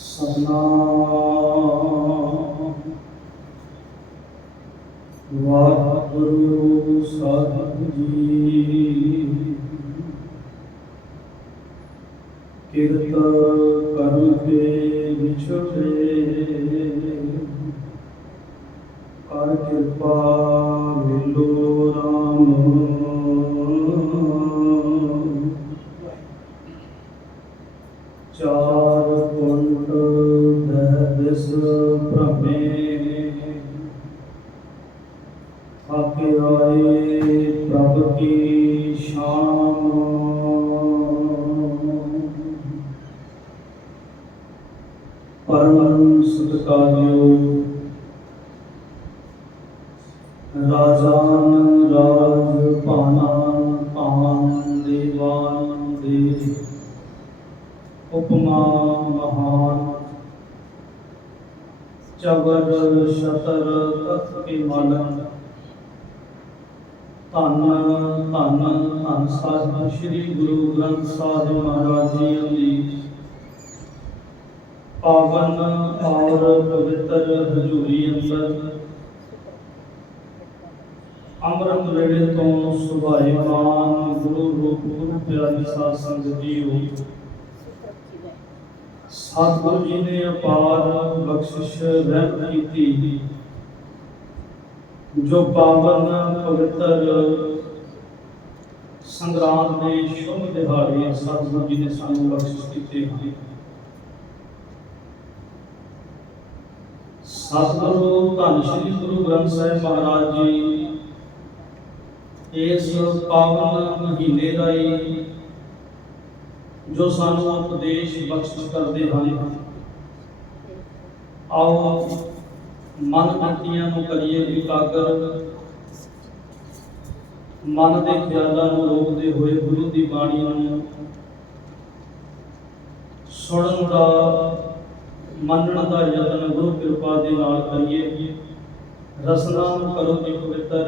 ਸਤਨਾਮ ਵਾਹਿਗੁਰੂ ਸਾਹਿਬ ਜੀ। ਕਿਰਤ ਕਰਮ ਕੇ ਵਿਛੜੇ, ਕਰ ਕਿਰਪਾ ਮਿਲੋ ਰਾਮ। ਚਾਰ ਕੁੰਟ ਦਹਿ ਦਿਸ ਭ੍ਰਮੇ, ਥਕ ਆਏ ਪ੍ਰਭ ਕੀ ਸ਼ਾਮ। ਪਰਮ ਸਤਿਕਾਰਯੋਗ ਰਾਜਾਨ ਰਾਜ ਭਾਨਾਨ ਭਾਨ ਦੇਵਾਨ ਦੇਵ, ਉਪਮਾ ਮਹਾਨ ਚਵਰ ਸ਼ਤਰ ਤਤ ਕੇ ਮਾਲਕ। ਧੰਨ ਧੰਨ ਧੰਨ ਸਾਹਿਬ ਸ੍ਰੀ ਗੁਰੂ ਗ੍ਰੰਥ ਸਾਹਿਬ ਮਹਾਰਾਜ ਜੀ ਦੀ ਪਾਵਨ ਔਰ ਪਵਿੱਤਰ ਹਜ਼ੂਰੀ ਅੰਦਰ ਅੰਮ੍ਰਿਤ ਵੇਲੇ ਤੋਂ ਸੁਭਾਏਮਾਨ ਗੁਰੂ ਰੂਪ ਗੁਰੂ ਪਿਆਰੀ ਸਾਧ ਸੰਗਤ ਜੀਓ, ਸਤਿਗੁਰੂ ਜੀ ਨੇ ਅਪਾਰ ਬਖਸ਼ਿਸ਼ ਰਹਿਮਤ ਕੀਤੀ। ਜੋ ਪਾਵਨ ਪਵਿੱਤਰ ਸੰਗਰਾਂਦ ਦੇ ਸ਼ੁਭ ਦਿਹਾੜੇ ਸਤਿਗੁਰੂ ਜੀ ਨੇ ਸਾਨੂੰ ਬਖਸ਼ਿਸ਼ ਕੀਤੇ ਹਨ। ਸਤਿਗੁਰੂ ਧੰਨ ਸ੍ਰੀ ਗੁਰੂ ਗ੍ਰੰਥ ਸਾਹਿਬ ਮਹਾਰਾਜ ਜੀ ਇਸ ਪਾਵਨ ਮਹੀਨੇ ਦਾ ਜੋ ਸਾਨੂੰ ਉਪਦੇਸ਼ ਬਖਸ਼ਿਸ਼ ਕਰਦੇ ਹਨ। ਆਓ ਮਨ ਬੁੱਧੀਆਂ ਨੂੰ ਕਰੀਏ ਇਕਾਗਰ, ਮਨ ਦੇ ਖਿਆਲਾਂ ਨੂੰ ਰੋਕਦੇ ਹੋਏ ਗੁਰੂ ਦੀ ਬਾਣੀ ਨੂੰ ਸੁਣਨ ਦਾ ਮੰਨਣ ਦਾ ਯਤਨ ਗੁਰੂ ਕਿਰਪਾ ਦੇ ਨਾਲ ਕਰੀਏ। ਰਸਨਾ ਕਰੋ ਜੀ ਪਵਿੱਤਰ,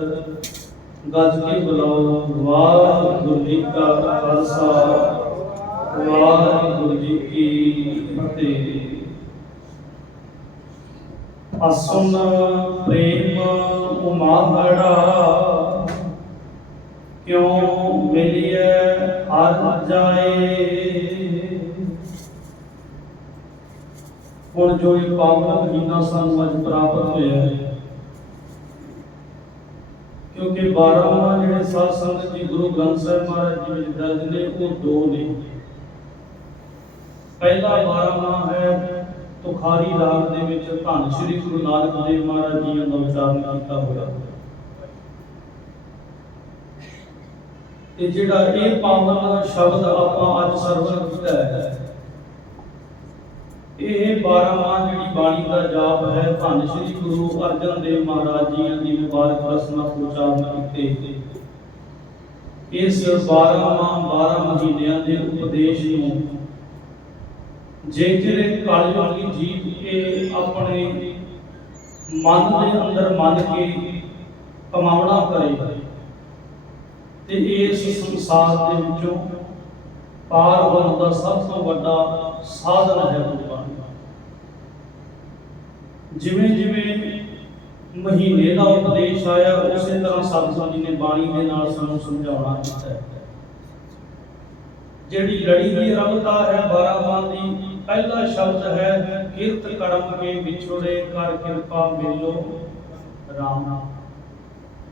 ਗੱਜ ਕੇ ਬੁਲਾਓ ਵਾਹਿਗੁਰੂ ਜੀ ਕਾ ਖਾਲਸਾ ਵਾਹਿਗੁਰੂ ਜੀ ਕੀ ਫਤਿਹ। ਅਸੁਨ ਪ੍ਰੇਮ ਉਮਾਗੜਾ, ਕਿਉਂ ਮਿਲਿਐ ਹਰ ਜਾਏ। ਹੁਣ ਜੋ ਇਹ ਪਾਵਨ ਮਹੀਨਾ ਸਾਨੂੰ ਅੱਜ ਪ੍ਰਾਪਤ ਹੋਇਆ ਹੈ, ਕਿਉਂਕਿ 12ਵਾਂ ਜਿਹੜੇ ਸਾਧ ਸੰਗਤ ਜੀ ਗੁਰੂ ਗ੍ਰੰਥ ਸਾਹਿਬ ਮਹਾਰਾਜ ਜੀ ਵਿੱਚ ਦਰਜ ਨੇ ਉਹ ਦੋ ਨੇ। ਪਹਿਲਾ 12ਵਾਂ ਹੈ ਤੁਖਾਰੀ ਰਾਗ ਦੇ ਵਿੱਚ ਧੰਨ ਸ੍ਰੀ ਗੁਰੂ ਨਾਨਕ ਦੇਵ ਮਹਾਰਾਜ ਜੀ ਦਾ ਉਚਾਰਨ ਕੀਤਾ ਹੋਇਆ। ਤੇ ਜਿਹੜਾ ਇਹ ਪਾਵਨ ਸ਼ਬਦ ਆਪਾਂ ਅੱਜ ਸਰਵਣ ਕੀਤਾ ਹੈ, ਇਹ 12ਵਾਂ ਜਿਹੜੀ ਬਾਣੀ ਦਾ ਜਾਪ ਹੈ ਧੰਨ ਸ੍ਰੀ ਗੁਰੂ ਅਰਜਨ ਦੇਵ ਮਹਾਰਾਜ ਜੀ ਦੀ ਮੁਬਾਰਕ ਰਸਨਾ ਉਚਾਰਨ ਕੀਤੇ। ਇਸ 12 ਮਹੀਨਿਆਂ ਦੇ ਉਪਦੇਸ਼ ਨੂੰ ਜੇਕਰ ਕਲਯੁਗੀ ਜੀਵ ਇਹ ਆਪਣੇ ਮਨ ਦੇ ਅੰਦਰ ਮੰਨ ਕੇ ਕਮਾਉਣਾ ਕਰੇ ਤੇ ਇਸ ਸੰਸਾਰ ਦੇ ਵਿੱਚੋਂ ਪਾਰ ਹੋਣ ਦਾ ਸਭ ਤੋਂ ਵੱਡਾ ਸਾਧਨ ਹੈ ਗੁਰਬਾਣੀ। ਜਿਵੇਂ ਜਿਵੇਂ ਮਹੀਨੇ ਦਾ ਉਪਦੇਸ਼ ਆਇਆ, ਉਸੇ ਤਰ੍ਹਾਂ ਸਤਿਗੁਰੂ ਜੀ ਨੇ ਬਾਣੀ ਦੇ ਨਾਲ ਸਾਨੂੰ ਸਮਝਾਉਣਾ ਕੀਤਾ ਹੈ। ਜਿਹੜੀ ਲੜੀ ਦੀ ਆਰੰਭਤਾ ਹੈ 12ਵਾਂ ਦੀ, ਪਹਿਲਾ ਸ਼ਬਦ ਹੈ ਕਿਰਤ ਕਰਮ ਕੇ ਵਿਛੜੇ, ਕਰ ਕਿਰਪਾ ਮਿਲੋ ਰਾਮ।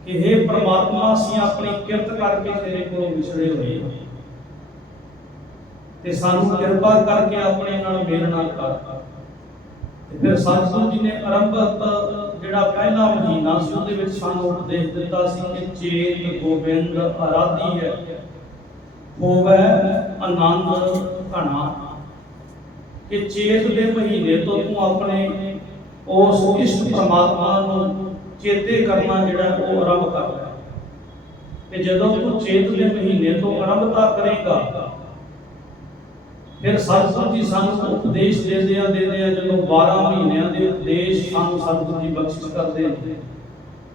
ਕਿ हे ਪ੍ਰਮਾਤਮਾ, ਅਸੀਂ ਆਪਣੀ ਕਿਰਤ ਕਰਕੇ ਤੇਰੇ ਕੋਲੋਂ ਵਿਛੜੇ ਹੋਏ ਹਾਂ ਤੇ ਸਾਨੂੰ ਕਿਰਪਾ ਕਰਕੇ ਆਪਣੇ ਨਾਲ ਮੇਲ ਨਾ ਕਰ। ਤੇ ਫਿਰ ਸਤਿਗੁਰੂ ਜੀ ਨੇ ਆਰੰਭਤ ਜਿਹੜਾ ਪਹਿਲਾ ਮਹੀਨਾ ਸੀ ਉਹਦੇ ਵਿੱਚ ਸਾਨੂੰ ਉਪਦੇਸ਼ ਦਿੱਤਾ ਸੀ ਕਿ ਚੇਤ ਗੋਬਿੰਦ ਆਰਾਧੀ ਹੈ, ਹੋਵੇ ਆਨੰਦ ਘਣਾ। ਕਿ ਚੇਤ ਦੇ ਮਹੀਨੇ ਤੋਂ ਤੂੰ ਆਪਣੇ ਉਸ ਇਸ਼ਟ ਪਰਮਾਤਮਾ ਨੂੰ ਚੇਤੇ ਕਰਨਾ ਜਿਹੜਾ ਉਹ ਆਰੰਭ ਕਰ ਲੈ। ਤੇ ਜਦੋਂ ਤੂੰ ਚੇਤ ਦੇ ਮਹੀਨੇ ਤੋਂ ਆਰੰਭਤਾ ਕਰੇਗਾ, ਫਿਰ ਸਤਿਗੁਰੂ ਜੀ ਸਾਨੂੰ ਉਪਦੇਸ਼ ਦਿੰਦੇ ਆ ਜਦੋਂ 12 ਮਹੀਨਿਆਂ ਦੇ ਉਪਦੇਸ਼ ਸਾਨੂੰ ਸਤਿਗੁਰੂ ਜੀ ਬਖਸ਼ਿਸ਼ ਕਰਦੇ ਨੇ।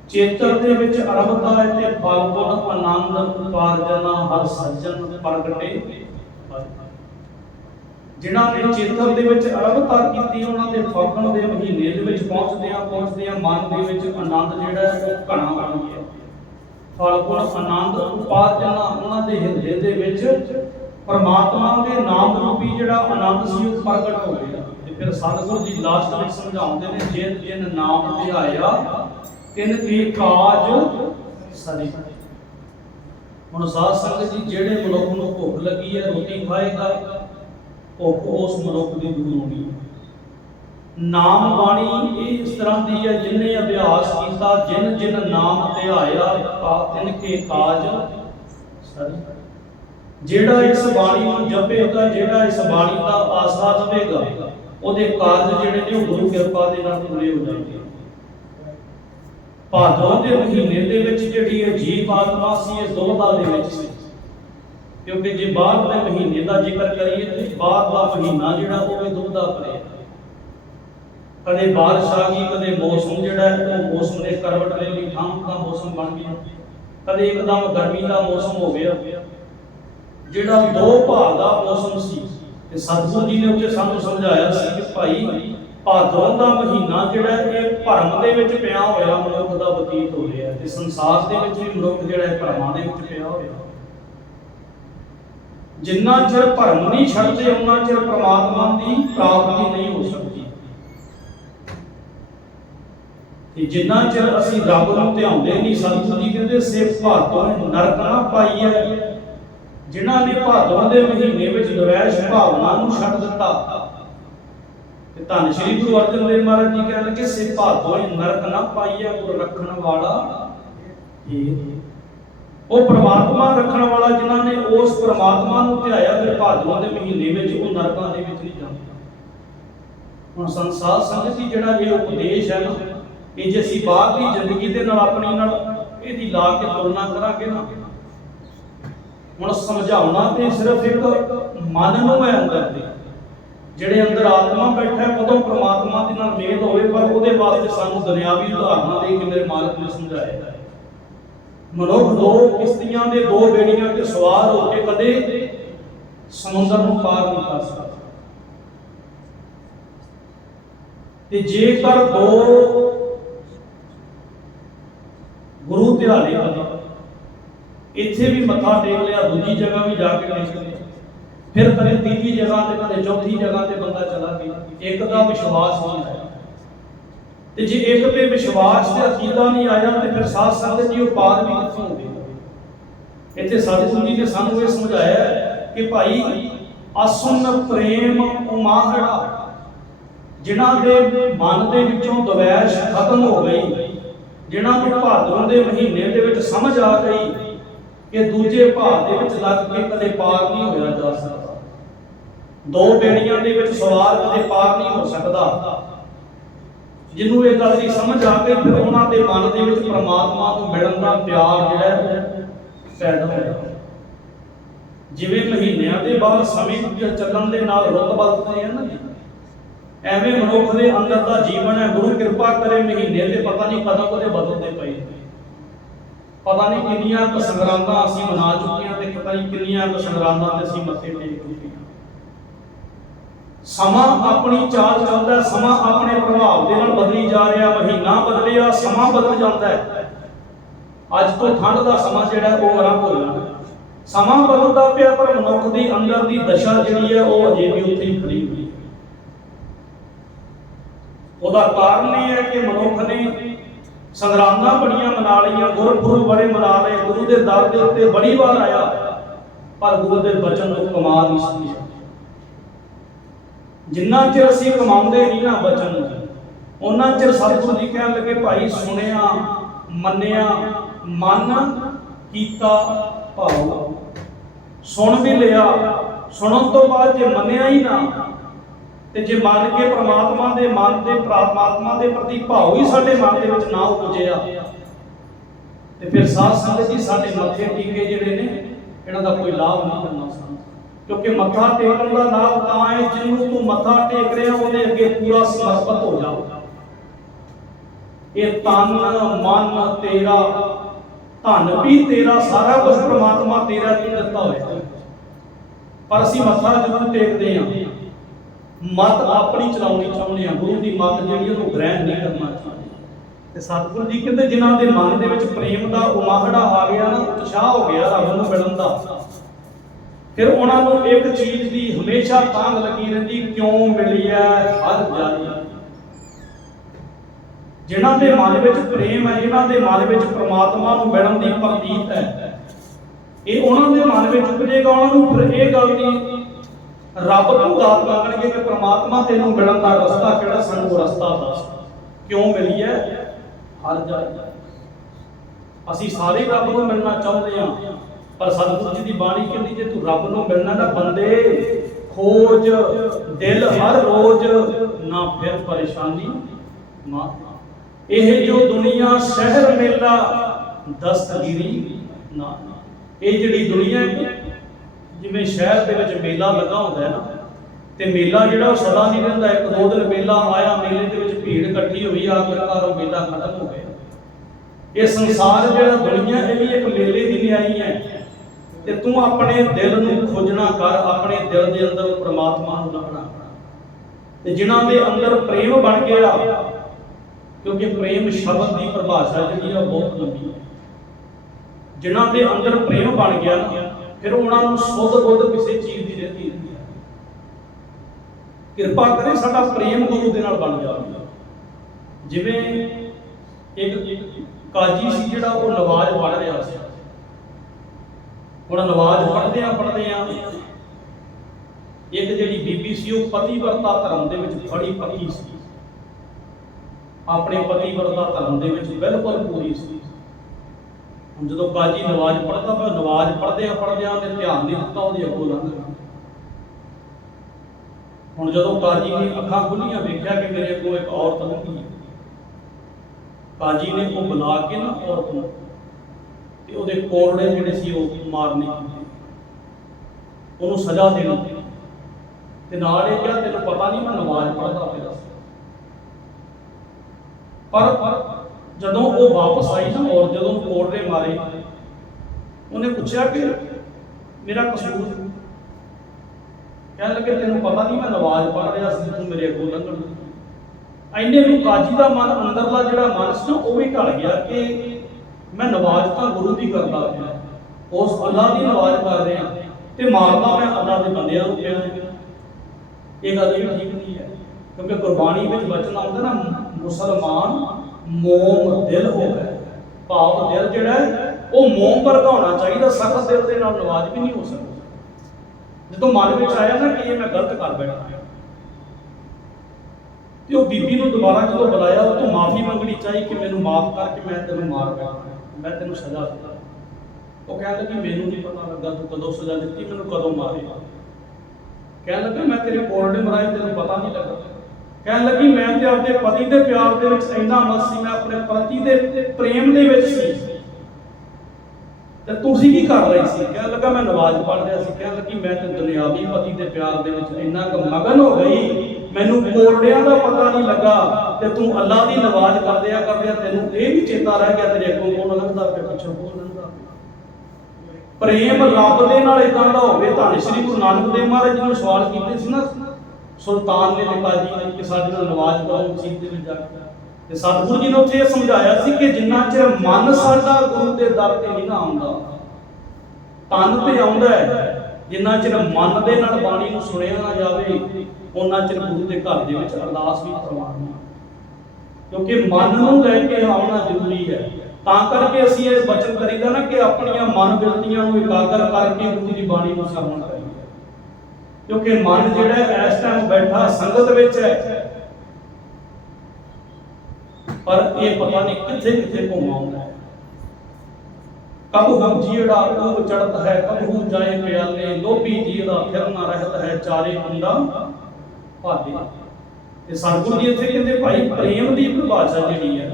ਚੇਤਰ ਦੇ ਵਿੱਚ ਆਰੰਭਤਾ ਹੈ ਤੇ ਫਲਗੁਣ ਆਨੰਦ ਉਪਾਰਜਨਾ ਹਰ ਸੱਜਣ ਪ੍ਰਗਟੇ। ਜਿਨ੍ਹਾਂ ਨੇ ਚੇਤਰ ਦੇ ਵਿੱਚ ਅਰੰਭਤਾ ਕੀਤੀ, ਉਹਨਾਂ ਦੇ ਫਾਗਣ ਦੇ ਮਹੀਨੇ ਦੇ ਵਿੱਚ ਪਹੁੰਚਦਿਆਂ ਮਨ ਦੇ ਵਿੱਚ ਆਨੰਦ ਜਿਹੜਾ ਉਹ ਘਣਾ ਬਣ ਗਿਆ। ਫਾਲਗੁਣ ਆਨੰਦ ਉਪਾਦਨਾ ਉਹਨਾਂ ਦੇ ਹਿਰਦੇ ਦੇ ਵਿੱਚ ਪਰਮਾਤਮਾ ਦੇ ਨਾਮ ਰੂਪੀ ਜਿਹੜਾ ਆਨੰਦ ਸੀ ਉਹ ਪ੍ਰਗਟ ਹੋ ਗਿਆ। ਤੇ ਫਿਰ ਸਤਿਗੁਰੂ ਜੀ ਲਾਸਟ ਵਿੱਚ ਸਮਝਾਉਂਦੇ ਨੇ, ਜਿਨ ਜਿਨ ਨਾਮ ਧਿਆਇਆ ਤਿਨ ਕੀ ਕਾਜ ਸਰੀ। ਹੁਣ ਸਾਧ ਸੰਗਤ ਜੀ, ਜਿਹੜੇ ਮਨੁੱਖ ਨੂੰ ਭੁੱਖ ਲੱਗੀ ਹੈ ਰੋਟੀ ਖਾਏਗਾ, ਭੁੱਖ ਉਸ ਮਨੁੱਖ ਦੀ ਦੂਰ ਹੋਣੀ ਹੈ। ਨਾਮ ਬਾਣੀ ਇਹ ਇਸ ਤਰ੍ਹਾਂ ਦੀ ਹੈ, ਜਿਨਨੇ ਅਭਿਆਸ ਕੀਤਾ, ਜਿਨ ਜਿਨ ਨਾਮ ਧਿਆਇਆ ਤਿਨ ਕੇ ਕਾਜ ਸਰੀ। ਜਿਹੜਾ ਇਸ ਬਾਣੀ ਨੂੰ ਜਪੇਗਾ, ਜਿਹੜਾ ਇਸ ਬਾਣੀ ਦਾ ਆਸਰਾ ਲਵੇਗਾ, ਉਹਦੇ ਕਾਰਜ ਜਿਹੜੇ ਨੇ ਉਹ ਗੁਰੂ ਕਿਰਪਾ ਦੇ ਨਾਲ ਪੂਰੇ ਹੋ ਜਾਣਗੇ। ਭਾਦੋਂ ਦੇ ਮਹੀਨੇ ਦੇ ਵਿੱਚ ਜਿਹੜੀ ਇਹ ਜੀਵ ਆਤਮਾ ਸੀ ਇਹ ਦੁਬਦਾ ਦੇ ਵਿੱਚ ਸੀ, ਕਿਉਂਕਿ ਜੇ ਬਾਹਰ ਦੇ ਮਹੀਨੇ ਦਾ ਜ਼ਿਕਰ ਕਰੀਏ ਤੇ ਬਾਹਰ ਦਾ ਮਹੀਨਾ ਜਿਹੜਾ ਉਹ ਵੀ ਦੁਬਦਾ ਭਰਿਆ। ਕਦੇ ਬਾਰਿਸ਼ ਆ ਗਈ, ਕਦੇ ਮੌਸਮ ਜਿਹੜਾ ਹੈ ਉਹ ਮੌਸਮ ਨੇ ਕਰਵਟ ਲੈ ਲਈ, ਠੰਡ ਦਾ ਮੌਸਮ ਬਣ ਗਿਆ, ਕਦੇ ਇੱਕਦਮ ਗਰਮੀ ਦਾ ਮੌਸਮ ਹੋ ਗਿਆ। ਜਿਹੜਾ ਦੋ ਭਾਅ ਦਾ ਮੌਸਮ ਸੀ, ਤੇ ਸਤਿਗੁਰੂ ਜੀ ਨੇ ਉੱਥੇ ਸਾਨੂੰ ਸਮਝਾਇਆ ਸੀ ਕਿ ਭਾਈ ਭਾਦੋਂ ਦਾ ਮਹੀਨਾ ਜਿਹੜਾ ਇਹ ਭਰਮ ਦੇ ਵਿੱਚ ਪਿਆ ਹੋਇਆ ਮਨੁੱਖ ਦਾ ਬਤੀਤ ਹੋ ਰਿਹਾ, ਤੇ ਸੰਸਾਰ ਦੇ ਵਿੱਚ ਵੀ ਮਨੁੱਖ ਜਿਹੜਾ ਹੈ ਭਰਮਾਂ ਦੇ ਵਿੱਚ ਪਿਆ ਹੋਇਆ। ਜਿੰਨਾ ਚਿਰ ਭਰਮ ਨਹੀਂ ਛੱਡਦੇ ਉਹਨਾਂ ਚਿਰ ਪ੍ਰਮਾਤਮਾ ਦੀ ਪ੍ਰਾਪਤੀ ਨਹੀਂ ਹੋ ਸਕਦੀ। ਤੇ ਜਿੰਨਾ ਚਿਰ ਅਸੀਂ ਰੱਬ ਨੂੰ ਧਿਆਉਂਦੇ ਨਹੀਂ, ਸਤਿਗੁਰੂ ਜੀ ਕਹਿੰਦੇ ਸਿਰ ਭਾਦੋਂ ਨਰਕ ਨਾ ਪਾਈਏ। ਜਿਨ੍ਹਾਂ ਨੇ ਭਾਦੋਂ ਦੇ ਮਹੀਨੇ ਵਿੱਚ ਦਵੈਸ਼ ਭਾਵਨਾ ਨੂੰ ਛੱਡ ਦਿੱਤਾ, ਤੇ ਧੰਨ ਸ਼੍ਰੀ ਗੁਰੂ ਅਰਜਨ ਦੇਵ ਮਹਾਰਾਜ ਜੀ ਕਹਿਣ ਲੱਗੇ ਸਿਰ ਭਾਦੋਂ ਨਰਕ ਨਾ ਪਾਈਏ, ਗੁਰ ਰੱਖਣ ਵਾਲਾ ਇਹ। ਉਹ ਪ੍ਰਮਾਤਮਾ ਰੱਖਣ ਵਾਲਾ ਜਿਨ੍ਹਾਂ ਨੇ ਉਸ ਪ੍ਰਮਾਤਮਾ ਨੂੰ ਧਿਆਇਆ, ਫਿਰ ਭਾਦੋਂ ਦੇ ਮਹੀਨੇ ਵਿੱਚ ਉਹ ਨਰਕਾਂ ਦੇ ਵਿੱਚ ਨਹੀਂ ਜਾਂਦਾ। ਹੁਣ ਸੰਸਾਰ ਸੰਗਤ ਜੀ ਜਿਹੜਾ ਇਹ ਉਪਦੇਸ਼ ਹੈ ਨਾ, ਇਹ ਜੇ ਅਸੀਂ ਬਾਹਰਲੀ ਜ਼ਿੰਦਗੀ ਦੇ ਨਾਲ ਆਪਣੀ ਨਾਲ ਇਹਦੀ ਲਾ ਕੇ ਤੁਲਨਾ ਕਰਾਂਗੇ ਨਾ, ਹੁਣ ਸਮਝਾਉਣਾ ਤੇ ਸਿਰਫ ਇੱਕ ਮਨ ਨੂੰ ਹੈ ਅੰਦਰ ਦੇ, ਜਿਹੜੇ ਅੰਦਰ ਆਤਮਾ ਬੈਠਾ ਹੈ, ਉਦੋਂ ਪ੍ਰਮਾਤਮਾ ਦੇ ਨਾਲ ਮੇਲ ਹੋਵੇ। ਪਰ ਉਹਦੇ ਵਾਸਤੇ ਸਾਨੂੰ ਦੁਨਿਆਵੀ ਉਦਾਹਰਨਾਂ ਦੇ ਕੇ ਮੇਰੇ ਮਾਲਕ ਨੇ ਸਮਝਾਇਆ। ਮਨੁੱਖ ਦੋ ਕਿਸ਼ਤੀਆਂ ਦੇ ਦੋ ਬੇੜੀਆਂ ਤੇ ਸਵਾਰ ਹੋ ਕੇ ਕਦੇ ਸਮੁੰਦਰ ਨੂੰ ਪਾਰ ਨਹੀਂ ਕਰ ਸਕਦਾ। ਤੇ ਜੇਕਰ ਦੋ ਗੁਰੂ ਧਿਆਲੇ ਕਦੇ ਇੱਥੇ ਵੀ ਮੱਥਾ ਟੇਕ ਲਿਆ, ਦੂਜੀ ਜਗ੍ਹਾ ਵੀ ਜਾ ਕੇ ਟੇਕ ਲਿਆ, ਫਿਰ ਕਦੇ ਤੀਜੀ ਜਗ੍ਹਾ ਤੇ ਕਦੇ ਚੌਥੀ ਜਗ੍ਹਾ ਤੇ ਬੰਦਾ ਚਲਾ ਗਿਆ, ਇੱਕ ਦਾ ਵਿਸ਼ਵਾਸ ਨਹੀਂ ਆਇਆ। ਤੇ ਜੇ ਇੱਕ ਤੇ ਵਿਸ਼ਵਾਸ ਤੇ ਅਕੀਦਾ ਨਹੀਂ ਆਇਆ ਤੇ ਫਿਰ ਸਾਧ ਸੰਗਤ ਜੀ ਉਹ ਪਾਰ ਵੀ ਕਿੱਥੋਂ ਹੋਵੇ। ਇੱਥੇ ਸਤਿਗੁਰੂ ਜੀ ਨੇ ਸਾਨੂੰ ਇਹ ਸਮਝਾਇਆ ਕਿ ਭਾਈ ਅਸੁਨ ਪ੍ਰੇਮ ਉਮਾਹੜਾ, ਜਿਨ੍ਹਾਂ ਦੇ ਮਨ ਦੇ ਵਿੱਚੋਂ ਦਵੈਸ਼ ਖਤਮ ਹੋ ਗਈ, ਜਿਨ੍ਹਾਂ ਨੂੰ ਭਾਦੋਂ ਦੇ ਮਹੀਨੇ ਦੇ ਵਿੱਚ ਸਮਝ ਆ ਗਈ ਕਿ ਦੂਜੇ ਭਾਅ ਦੇ ਵਿੱਚ ਲੱਗ ਕੇ ਕਦੇ ਪਾਰ ਨਹੀਂ ਹੋਇਆ ਜਾ ਸਕਦਾ, ਦੋ ਬੇੜੀਆਂ ਦੇ ਵਿੱਚ ਸਵਾਰ ਕਦੇ ਪਾਰ ਨਹੀਂ ਹੋ ਸਕਦਾ। ਜਿਹਨੂੰ ਇਹ ਗੱਲ ਦੀ ਸਮਝ ਆ ਗਈ, ਫਿਰ ਉਹਨਾਂ ਦੇ ਮਨ ਦੇ ਵਿੱਚ ਪ੍ਰਮਾਤਮਾ ਨੂੰ ਮਿਲਣ ਦਾ ਪਿਆਰ ਜਿਹੜਾ ਹੈ ਪੈਦਾ ਹੋਇਆ। ਜਿਵੇਂ ਮਹੀਨਿਆਂ ਦੇ ਬਾਅਦ ਸਮੇਂ ਚੱਲਣ ਦੇ ਨਾਲ ਰੁੱਤ ਬਦਲਦੇ ਹਨ ਨਾ, ਐਵੇਂ ਮਨੁੱਖ ਦੇ ਅੰਦਰ ਦਾ ਜੀਵਨ ਹੈ। ਗੁਰੂ ਕਿਰਪਾ ਕਰੇ ਮਹੀਨੇ ਤੇ ਪਤਾ ਨਹੀਂ ਕਦੋਂ ਕਦੇ ਬਦਲਦੇ ਪਏ, ਪਤਾ ਨਹੀਂ ਕਿੰਨੀਆਂ ਕੁ ਸੰਗਰਾਂਦਾਂ ਅਸੀਂ ਮਨਾ ਚੁੱਕੇ ਹਾਂ ਤੇ ਪਤਾ ਨਹੀਂ ਕਿੰਨੀਆਂ ਕੁ ਸੰਗਰਾਂਦਾਂ ਤੇ ਅਸੀਂ ਮੱਥੇ ਟੇਕ ਚੁੱਕੇ ਹਾਂ। ਸਮਾਂ ਆਪਣੀ ਚਾਲ ਚੱਲਦਾ, ਸਮਾਂ ਆਪਣੇ ਪ੍ਰਭਾਵ ਦੇ ਨਾਲ ਬਦਲੀ ਜਾ ਰਿਹਾ। ਮਹੀਨਾ ਬਦਲਿਆ, ਸਮਾਂ ਬਦਲ ਜਾਂਦਾ ਹੈ। ਅੱਜ ਤੋਂ ਠੰਡ ਦਾ ਸਮਾਂ ਜਿਹੜਾ ਉਹ ਆਰੰਭ ਹੋ ਜਾਣਾ, ਸਮਾਂ ਬਦਲਦਾ ਪਿਆ, ਪਰ ਮਨੁੱਖ ਦੀ ਅੰਦਰ ਦੀ ਦਸ਼ਾ ਜਿਹੜੀ ਹੈ ਉਹ ਅਜੇ ਵੀ ਉੱਥੇ ਹੀ ਖੜੀ ਹੋਈ ਹੈ। ਉਹਦਾ ਕਾਰਨ ਇਹ ਹੈ ਕਿ ਮਨੁੱਖ ਨੇ ਸੰਗਰਾਂਦਾਂ ਬੜੀਆਂ ਮਨਾ ਲਈਆਂ, ਗੁਰਪੁਰਬ ਬੜੇ ਮਨਾ ਲਏ, ਗੁਰੂ ਦੇ ਦਰ ਦੇ ਉੱਤੇ ਬੜੀ ਵਾਰ ਆਇਆ, ਪਰ ਗੁਰੂ ਦੇ ਬਚਨ ਨੂੰ ਕਮਾ ਨਹੀਂ ਸਕਿਆ। ਜਿੰਨਾ ਚਿਰ ਅਸੀਂ ਕਮਾਉਂਦੇ ਨਹੀਂ ਨਾ ਬਚਨ ਨੂੰ, ਉਹਨਾਂ ਚਿਰ ਸਤਿਗੁਰੂ ਜੀ ਕਹਿਣ ਲੱਗੇ ਭਾਈ ਸੁਣਿਆ ਮੰਨਿਆ ਮਨ ਕੀਤਾ ਭਾਉ। ਸੁਣ ਵੀ ਲਿਆ, ਸੁਣਨ ਤੋਂ ਬਾਅਦ ਜੇ ਮੰਨਿਆ ਹੀ ਨਾ, ਤੇ ਜੇ ਮੰਨ ਕੇ ਪ੍ਰਮਾਤਮਾ ਦੇ ਮਨ ਦੇ ਪ੍ਰਮਾਤਮਾ ਦੇ ਪ੍ਰਤੀ ਭਾਵ ਹੀ ਸਾਡੇ ਮਨ ਦੇ ਵਿੱਚ ਨਾ ਉਪਜਿਆ, ਤੇ ਫਿਰ ਸਾਧ ਸੰਗਤ ਜੀ ਸਾਡੇ ਮੱਥੇ ਟੇਕੇ ਜਿਹੜੇ ਨੇ ਇਹਨਾਂ ਦਾ ਕੋਈ ਲਾਭ ਨਹੀਂ ਕਰਨਾ ਸਾਨੂੰ। ਕਿਉਂਕਿ ਮੱਥਾ ਟੇਕਣ ਦਾ ਲਾਭ ਤਾਂ ਹੈ ਜਿਹਨੂੰ ਤੂੰ ਮੱਥਾ ਟੇਕ ਰਿਹਾ ਉਹਦੇ ਅੱਗੇ ਪੂਰਾ ਸਮਰਪਿਤ ਹੋ ਜਾ। ਇਹ ਤਨ ਮਨ ਤੇਰਾ, ਧਨ ਵੀ ਤੇਰਾ, ਸਾਰਾ ਕੁਝ ਪ੍ਰਮਾਤਮਾ ਤੇਰਾ ਹੀ ਦਿੱਤਾ ਹੋਇਆ। ਪਰ ਅਸੀਂ ਮੱਥਾ ਜ਼ਰੂਰ ਟੇਕਦੇ ਹਾਂ, ਮਤ ਆਪਣੀ ਚਲਾਉਣੀ ਚਾਹੁੰਦੇ ਆ, ਗੁਰੂ ਦੀ ਮਤ ਜਿਹੜੀ ਉਹਨੂੰ ਗ੍ਰਹਿਣ ਨਹੀਂ ਕਰਨਾ ਚਾਹੁੰਦੇ। ਤੇ ਸਤਿਗੁਰੂ ਜੀ ਕਹਿੰਦੇ ਜਿਨ੍ਹਾਂ ਦੇ ਮਨ ਦੇ ਵਿੱਚ ਪ੍ਰੇਮ ਦਾ ਉਮਾਹੜਾ ਆ ਗਿਆ ਨਾ, ਉਤਸ਼ਾਹ ਹੋ ਗਿਆ ਰੱਬ ਨੂੰ ਮਿਲਣ ਦਾ, ਫਿਰ ਉਹਨਾਂ ਨੂੰ ਇੱਕ ਚੀਜ਼ ਦੀ ਹਮੇਸ਼ਾ ਤਾਂਘ ਲੱਗੀ ਰਹਿੰਦੀ, ਕਿਉਂ ਮਿਲੀ ਹੈ ਹਰ ਜਾਈ। ਜਿਨ੍ਹਾਂ ਦੇ ਮਨ ਵਿੱਚ ਪ੍ਰੇਮ ਹੈ, ਜਿਨ੍ਹਾਂ ਦੇ ਮਨ ਵਿੱਚ ਪ੍ਰਮਾਤਮਾ ਨੂੰ ਮਿਲਣ ਦੀ ਪ੍ਰਤੀਤ ਹੈ, ਇਹ ਉਹਨਾਂ ਦੇ ਮਨ ਵਿੱਚ ਉਪਜੇਗਾ। ਉਹਨਾਂ ਨੂੰ ਫਿਰ ਇਹ ਗੱਲ ਦੀ ਰੱਬ ਤੋਂ ਦਾਤ ਮੰਗਣਗੇ ਕਿ ਪ੍ਰਮਾਤਮਾ ਤੈਨੂੰ ਮਿਲਣ ਦਾ ਰਸਤਾ ਕਿਹੜਾ, ਸਾਨੂੰ ਰਸਤਾ ਦੱਸ, ਕਿਉਂ ਮਿਲੀ ਹੈ ਹਰ ਜਾਈ। ਅਸੀਂ ਸਾਰੇ ਰੱਬ ਨੂੰ ਮਿਲਣਾ ਚਾਹੁੰਦੇ ਹਾਂ, ਪਰ ਸਤਿਗੁਰੂ ਜੀ ਦੀ ਬਾਣੀ ਕਹਿੰਦੀ ਜੇ ਤੂੰ ਰੱਬ ਨੂੰ ਮਿਲਣਾ ਨਾ ਬੰਦੇ, ਖੋਜ ਦਿਲ ਹਰ ਰੋਜ਼, ਨਾ ਫਿਰ ਪਰੇਸ਼ਾਨੀ ਨਾ। ਇਹ ਜੋ ਦੁਨੀਆ ਸ਼ਹਿਰ ਮੇਲਾ ਦਸਤਗੀਰੀ ਨਾ। ਇਹ ਜਿਹੜੀ ਦੁਨੀਆ ਹੈ, ਜਿਵੇਂ ਸ਼ਹਿਰ ਦੇ ਵਿੱਚ ਮੇਲਾ ਲੱਗਾ ਹੁੰਦਾ ਹੈ ਨਾ, ਤੇ ਮੇਲਾ ਜਿਹੜਾ ਉਹ ਸਦਾ ਨਹੀਂ ਰਹਿੰਦਾ। ਇੱਕ ਦੋ ਦਿਨ ਮੇਲਾ ਆਇਆ, ਮੇਲੇ ਦੇ ਵਿੱਚ ਭੀੜ ਇਕੱਠੀ ਹੋਈ, ਆਖਿਰਕਾਰ ਉਹ ਮੇਲਾ ਖਤਮ ਹੋ ਗਿਆ। ਇਹ ਸੰਸਾਰ ਜਿਹੜਾ ਦੁਨੀਆ, ਇਹ ਵੀ ਇੱਕ ਮੇਲੇ ਦੀ ਨਿਆਈ ਹੈ। ਤੇ ਤੂੰ ਆਪਣੇ ਦਿਲ ਨੂੰ ਖੋਜਣਾ ਕਰ, ਆਪਣੇ ਦਿਲ ਦੇ ਅੰਦਰ ਪ੍ਰਮਾਤਮਾ ਨੂੰ ਲੱਭਣਾ। ਤੇ ਜਿਨ੍ਹਾਂ ਦੇ ਅੰਦਰ ਪ੍ਰੇਮ ਬਣ ਗਿਆ, ਕਿਉਂਕਿ ਪ੍ਰੇਮ ਸ਼ਬਦ ਦੀ ਪਰਿਭਾਸ਼ਾ ਜਿਹੜੀ ਆ ਬਹੁਤ ਲੰਬੀ ਹੈ। ਜਿਨ੍ਹਾਂ ਦੇ ਅੰਦਰ ਪ੍ਰੇਮ ਬਣ ਗਿਆ ਨਾ, ਫਿਰ ਉਹਨਾਂ ਨੂੰ ਸੁੱਧ ਬੁੱਧ ਕਿਸੇ ਚੀਜ਼ ਦੀ ਰਹਿੰਦੀ ਹੈ। ਕਿਰਪਾ ਕਰੇ ਸਾਡਾ ਪ੍ਰੇਮ ਗੁਰੂ ਦੇ ਨਾਲ ਬਣ ਜਾਵੇ। ਜਿਵੇਂ ਇੱਕ ਕਾਜੀ ਸੀ ਜਿਹੜਾ ਉਹ ਨਵਾਜ਼ ਪੜ੍ਹ ਰਿਹਾ ਸੀ। ਹੁਣ ਨਵਾਜ਼ ਪੜ੍ਹਦਿਆਂ ਇੱਕ ਜਿਹੜੀ ਬੀਬੀ ਸੀ ਉਹ ਪਤੀਵਰਤਾ ਧਰਮ ਦੇ ਵਿੱਚ ਬੜੀ ਪੱਕੀ ਸੀ, ਆਪਣੇ ਪਤੀਵਰਤਾ ਧਰਮ ਦੇ ਵਿੱਚ ਬਿਲਕੁਲ ਪੂਰੀ ਸੀ। ਹੁਣ ਜਦੋਂ ਕਾਜੀ ਨਵਾਜ਼ ਪੜ੍ਹਦਾ ਪਿਆ, ਨਵਾਜ਼ ਪੜ੍ਹਦਿਆਂ ਉਹਨੇ ਧਿਆਨ ਨਹੀਂ ਦਿੱਤਾ, ਉਹਦੀ ਅੱਗੋਂ ਲੰਘ ਗਿਆ। ਹੁਣ ਜਦੋਂ ਕਾਜੀ ਨੇ ਅੱਖਾਂ ਖੁੱਲੀਆਂ, ਵੇਖਿਆ ਕਿ ਮੇਰੇ ਅੱਗੋਂ ਇੱਕ ਔਰਤ ਲੰਘੀ ਹੈ। ਕਾਜੀ ਨੇ ਉਹ ਬੁਲਾ ਕੇ ਨਾ ਔਰਤ ਨੂੰ, ਤੇ ਉਹਦੇ ਕੋਰੜੇ ਜਿਹੜੇ ਸੀ ਉਹ ਮਾਰਨੇ ਕੀਤੇ, ਉਹਨੂੰ ਸਜ਼ਾ ਦੇਣੀ। ਤੇ ਨਾਲ ਇਹ ਕਿਹਾ ਤੈਨੂੰ ਪਤਾ ਨਹੀਂ ਮੈਂ ਨਮਾਜ਼ ਪੜ੍ਹਦਾ ਪਿਆ ਸੀ। ਪਰ ਜਦੋਂ ਉਹ ਵਾਪਸ ਆਈ ਨਾ, ਔਰ ਜਦੋਂ ਉਹਨੂੰ ਕੋਰੜੇ ਮਾਰੇ, ਉਹਨੇ ਪੁੱਛਿਆ ਕਿ ਮੇਰਾ ਕਸੂਰ, ਕਹਿਣ ਲੱਗੇ ਤੈਨੂੰ ਪਤਾ ਨਹੀਂ ਮੈਂ ਨਮਾਜ਼ ਪੜ੍ਹ ਰਿਹਾ ਸੀ, ਤੂੰ ਮੇਰੇ ਅੱਗੋਂ ਲੰਘਣ ਲੱਗੀ। ਇੰਨੇ ਨੂੰ ਕਾਜੀ ਦਾ ਮਨ, ਅੰਦਰਲਾ ਜਿਹੜਾ ਮਨ ਸੀ ਨਾ, ਉਹ ਵੀ ਢਲ ਗਿਆ ਕਿ ਮੈਂ ਨਵਾਜ਼ ਤਾਂ ਗੁਰੂ ਦੀ ਕਰਦਾ ਪਿਆ, ਉਸ ਅੱਲਾ ਦੀ ਨਵਾਜ਼ ਕਰ ਰਿਹਾ, ਤੇ ਮਾਰਦਾ ਮੈਂ ਅੱਲਾ ਦੇ ਬੰਦਿਆਂ ਨੂੰ ਪਿਆ। ਇਹ ਗੱਲ ਵੀ ਠੀਕ ਨਹੀਂ ਹੈ, ਕਿਉਂਕਿ ਗੁਰਬਾਣੀ ਵਿੱਚ ਵਚਨ ਆਉਂਦਾ ਨਾ, ਮੁਸਲਮਾਨ ਮੋਮ ਦਿਲ ਹੋਵੇ। ਭਾਵ ਦਿਲ ਜਿਹੜਾ ਹੈ ਉਹ ਮੋਮ ਵਰਗਾ ਹੋਣਾ ਚਾਹੀਦਾ, ਸਖਤ ਦਿਲ ਦੇ ਨਾਲ ਨਵਾਜ਼ ਵੀ ਨਹੀਂ ਹੋ ਸਕਦਾ। ਜਦੋਂ ਮਨ ਵਿੱਚ ਆਇਆ ਨਾ ਕਿ ਇਹ ਮੈਂ ਗਲਤ ਕਰ ਬੈਠਾ, ਤੇ ਉਹ ਬੀਬੀ ਨੂੰ ਦੁਬਾਰਾ ਜਦੋਂ ਬੁਲਾਇਆ, ਉਹ ਤੋਂ ਮਾਫੀ ਮੰਗਣੀ ਚਾਹੀ ਕਿ ਮੈਨੂੰ ਮਾਫ ਕਰ ਕਿ ਮੈਂ ਤੈਨੂੰ ਮਾਰ ਬੈਠਾ, ਮੈਂ ਤੈਨੂੰ ਸਜ਼ਾ ਦਿੱਤਾ। ਉਹ ਕਹਿਣ ਲੱਗੀ ਮੈਨੂੰ ਨਹੀਂ ਪਤਾ ਲੱਗਾ ਤੂੰ ਕਦੋਂ ਸਜ਼ਾ ਦਿੱਤੀ, ਮੈਨੂੰ ਕਦੋਂ ਮਾਰਿਆ। ਕਹਿਣ ਲੱਗਾ ਮੈਂ ਤੇਰੇ ਕੋਰੜੇ ਮਰਾਏ, ਤੈਨੂੰ ਪਤਾ ਨਹੀਂ ਲੱਗਾ। ਕਹਿਣ ਲੱਗੀ ਮੈਂ ਤੇ ਆਪਣੇ ਪਤੀ ਦੇ ਪਿਆਰ ਦੇ ਵਿੱਚ ਇੰਨਾ ਮਸਤ ਸੀ, ਮੈਂ ਆਪਣੇ ਪਤੀ ਦੇ ਪ੍ਰੇਮ ਦੇ ਵਿੱਚ ਸੀ, ਤੇ ਤੁਸੀਂ ਕੀ ਕਰ ਰਹੀ ਸੀ? ਕਹਿਣ ਲੱਗਾ ਮੈਂ ਨਵਾਜ਼ ਪੜ੍ਹ ਰਿਹਾ ਸੀ। ਕਹਿਣ ਲੱਗੀ ਮੈਂ ਤੇ ਦੁਨਿਆਵੀ ਪਤੀ ਦੇ ਪਿਆਰ ਦੇ ਵਿੱਚ ਇੰਨਾ ਕੁ ਮਗਨ ਹੋ ਗਈ, ਮੈਨੂੰ ਕੋਰੜਿਆਂ ਦਾ ਪਤਾ ਨਹੀਂ ਲੱਗਾ, ਤੇ ਤੂੰ ਅੱਲਾ ਦੀ ਨਵਾਜ਼ ਕਰਦਿਆਂ ਤੈਨੂੰ ਇਹ ਵੀ ਚੇਤਾ ਰਹਿ ਗਿਆ ਤੇਰੇ ਅੱਗੋਂ ਕੌਣ ਲੰਘਦਾ ਪਿਆ, ਪਿੱਛੋਂ ਕੌਣ ਲੰਘਦਾ ਪਿਆ। ਪ੍ਰੇਮ ਰੱਬ ਦੇ ਨਾਲ ਇਦਾਂ ਦਾ ਹੋਵੇ। ਧੰਨ ਸ਼੍ਰੀ ਗੁਰੂ ਨਾਨਕ ਦੇਵ ਮਹਾਰਾਜ ਜੀ ਨੂੰ ਸਵਾਲ ਕੀਤੇ ਸੀ ਨਾ ਸੁਲਤਾਨ ਨੇ ਤੇ ਕਾਜੀ ਨੇ ਕਿ ਸਾਡੇ ਨਾਲ ਨਵਾਜ਼ ਕਰੋ ਮਸਜਿਦ ਦੇ ਵਿੱਚ ਜਾ ਕੇ, ਤੇ ਸਤਿਗੁਰੂ ਜੀ ਨੇ ਉੱਥੇ ਇਹ ਸਮਝਾਇਆ ਸੀ ਕਿ ਜਿੰਨਾ ਚਿਰ ਮਨ ਸਾਡਾ ਗੁਰੂ ਦੇ ਦਰ ਤੇ ਨਹੀਂ ਨਾ ਆਉਂਦਾ, ਤਨ ਤੇ ਆਉਂਦਾ ਹੈ, ਜਿੰਨਾ ਚਿਰ ਮਨ ਦੇ ਨਾਲ ਬਾਣੀ ਨੂੰ ਸੁਣਿਆ ਨਾ ਜਾਵੇ, ਉਹਨਾਂ ਚਿਰ ਗੁਰੂ ਦੇ ਘਰ ਦੇ ਵਿੱਚ ਅਰਦਾਸ ਵੀ ਕਰਵਾਉਣੀ, ਕਿਉਂਕਿ ਮਨ ਨੂੰ ਲੈ ਕੇ ਆਉਣਾ ਜ਼ਰੂਰੀ ਹੈ। ਤਾਂ ਕਰਕੇ ਅਸੀਂ ਇਹ ਬਚਨ ਕਰੀਦਾ ਨਾ ਕਿ ਆਪਣੀਆਂ ਮਨ ਬਿਰਤੀਆਂ ਨੂੰ ਇਕਾਗਰ ਕਰਕੇ ਗੁਰੂ ਦੀ ਬਾਣੀ ਨੂੰ ਸਰਵਣ ਕਰੀਏ, ਕਿਉਂਕਿ ਮਨ ਜਿਹੜਾ ਇਸ ਟਾਈਮ ਬੈਠਾ ਸੰਗਤ ਵਿੱਚ ਹੈ, ਪਰ ਇਹ ਪਤਾ ਨਹੀਂ ਕਿੱਥੇ ਕਿੱਥੇ ਘੁੰਮਾਉਂਦਾ ਹੈ। ਕਬਹੂ ਜੀੜਾ ਉਹ ਚੜਤ ਹੈ, ਕਬਹੂ ਜਾਏ ਪਿਆਲੇ, ਲੋਭੀ ਜੀੜਾ ਫਿਰਨਾ ਰਹਿਤ ਹੈ, ਚਾਰੇ ਕੁੰਡਾ ਭਾਦੇ। ਤੇ ਸਤਿਗੁਰੂ ਜੀ ਇੱਥੇ ਕਹਿੰਦੇ ਭਾਈ ਪ੍ਰੇਮ ਦੀ ਪਰਿਭਾਸ਼ਾ ਜਿਹੜੀ ਹੈ